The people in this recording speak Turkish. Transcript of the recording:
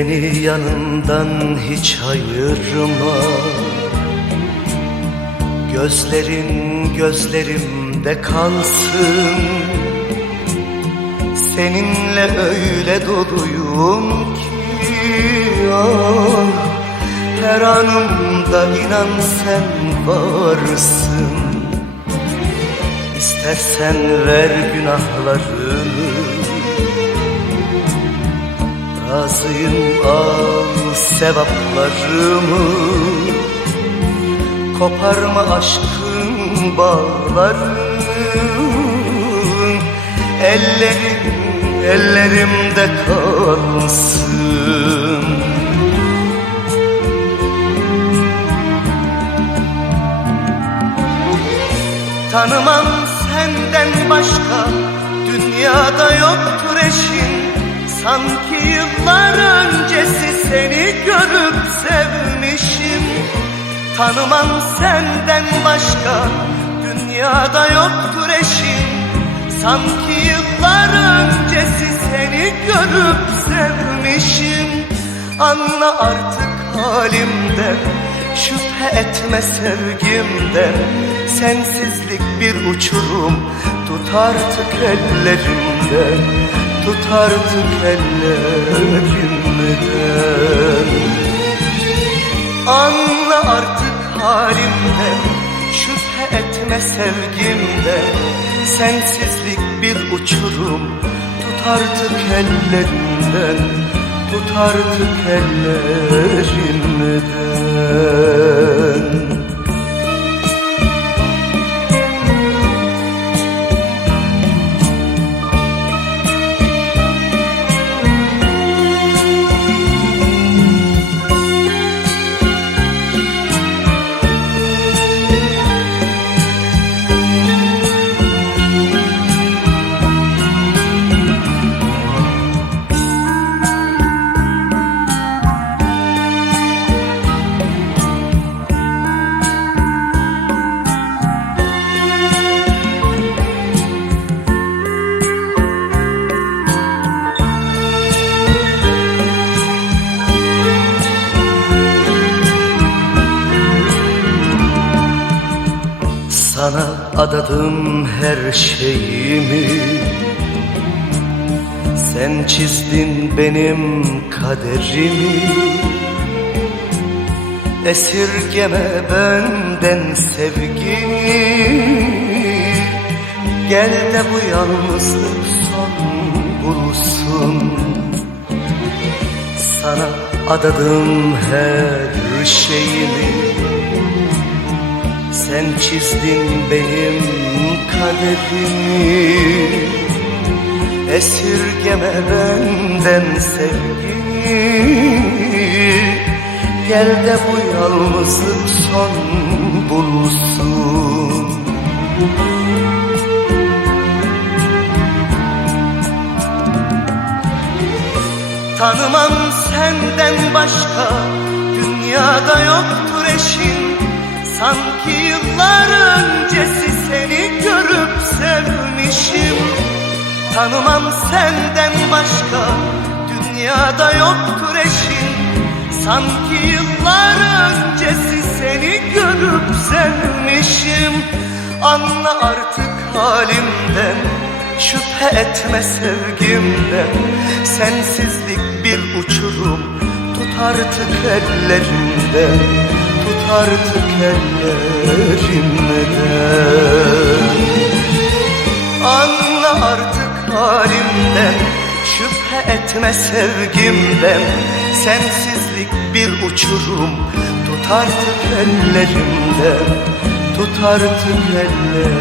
Beni yanından hiç ayırma. Gözlerin gözlerimde kalsın. Seninle öyle doluyum ki ah, Her anımda inan sen varsın. İstersen ver günahlarını Razıyım al sevaplarımı. Koparma aşkın bağlarını. Ellerim ellerimde kalsın. Tanımam senden başka Dünyada yoktur eşin Sanki yıllar öncesi seni görüp sevmişim. Tanımam senden başka Dünyada yoktur eşin Sanki yıllar öncesi seni görüp sevmişim. Anla artık halimden Şüphe etme sevgimden Sensizlik bir uçurum Tut artık ellerimden Tut artık ellerimden Anla artık halimden Şüphe etme sevgimden Sensizlik bir uçurum Tut artık ellerimden Tut artık ellerimden Sana adadım her şeyimi. Sen çizdin benim kaderimi. Esirgeme benden sevgini. Gel de bu yalnızlık son bulsun. Sana adadım her şeyimi sen çizdin benim kaderimi Esirgeme benden sevgini Gel de bu yalnızlık son bulsun. Tanımam senden başka Dünyada yoktur eşin Sanki yıllar öncesi seni görüp sevmişim. Tanımam senden başka Dünyada yoktur eşin. Sanki yıllar öncesi seni görüp sevmişim. Anla artık halimden Şüphe etme sevgimden. Sensizlik bir uçurum Tut artık ellerimden artık ellerimden Anla artık halimden Şüphe etme sevgimden. Sensizlik bir uçurum Tut artık ellerimden. Tut artık ellerimden